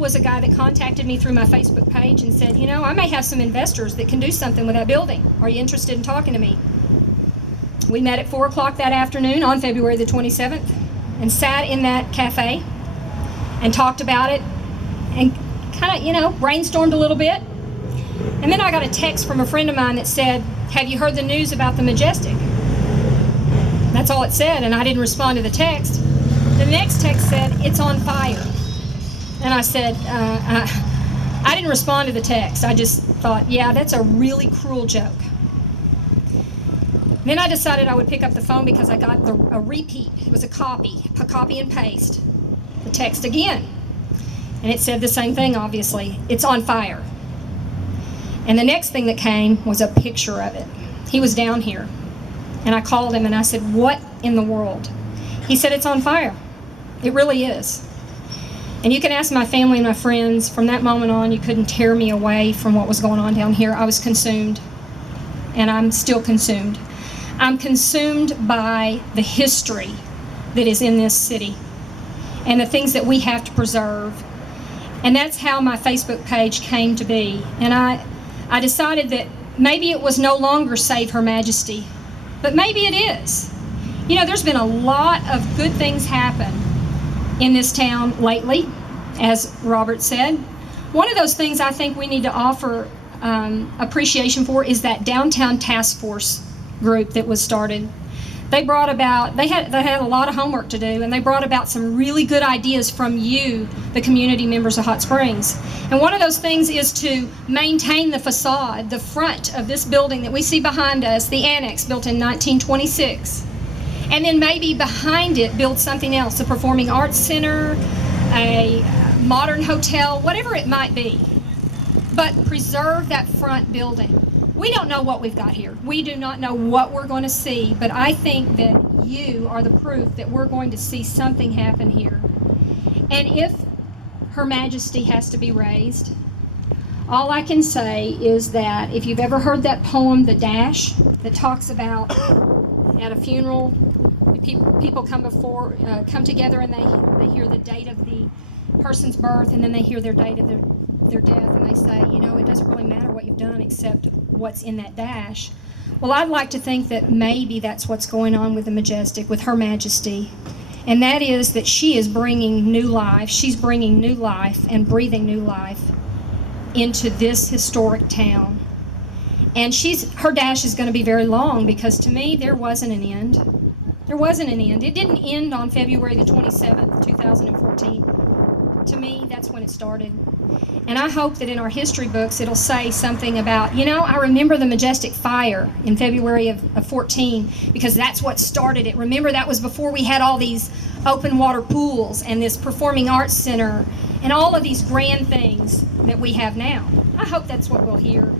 was a guy that contacted me through my Facebook page and said, you know, I may have some investors that can do something with that building. Are you interested in talking to me? We met at 4 o'clock that afternoon on February the 27th and sat in that cafe and talked about it and kind of, you know, brainstormed a little bit. And then I got a text from a friend of mine that said, have you heard the news about the Majestic? That's all it said, and I didn't respond to the text. The next text said, it's on fire. And I said, I didn't respond to the text. I just thought, yeah, that's a really cruel joke. Then I decided I would pick up the phone because I got a repeat. It was a copy and paste, the text again. And it said the same thing, obviously. It's on fire. And the next thing that came was a picture of it. He was down here. And I called him and I said, what in the world? He said, it's on fire. It really is. And you can ask my family and my friends, from that moment on, you couldn't tear me away from what was going on down here. I was consumed. And I'm still consumed. I'm consumed by the history that is in this city and the things that we have to preserve. And that's how my Facebook page came to be. And I decided that maybe it was no longer Save Her Majesty, but maybe it is. You know, there's been a lot of good things happen in this town lately, as Robert said. One of those things I think we need to offer appreciation for is that downtown task force group that was started. They had a lot of homework to do, and they brought about some really good ideas from you, the community members of Hot Springs. And one of those things is to maintain the facade, the front of this building that we see behind us, the annex built in 1926. And then maybe behind it build something else, a performing arts center, a modern hotel, whatever it might be. But preserve that front building. We don't know what we've got here. We do not know what we're going to see, but I think that you are the proof that we're going to see something happen here. And if Her Majesty has to be raised, all I can say is that if you've ever heard that poem, The Dash, that talks about at a funeral, people come together and they hear the date of the person's birth, and then they hear their date of their death, and they say, you know, it doesn't really matter what you've done except what's in that dash. Well, I'd like to think that maybe that's what's going on with the Majestic, with Her Majesty, and that is that she is bringing new life. She's bringing new life and breathing new life into this historic town. And her dash is going to be very long, because to me there wasn't an end. There wasn't an end. It didn't end on February the 27th, 2014. To me, that's when it started. And I hope that in our history books it'll say something about, you know, I remember the Majestic fire in February of 14, because that's what started it. Remember, that was before we had all these open water pools and this performing arts center and all of these grand things that we have now. I hope that's what we'll hear.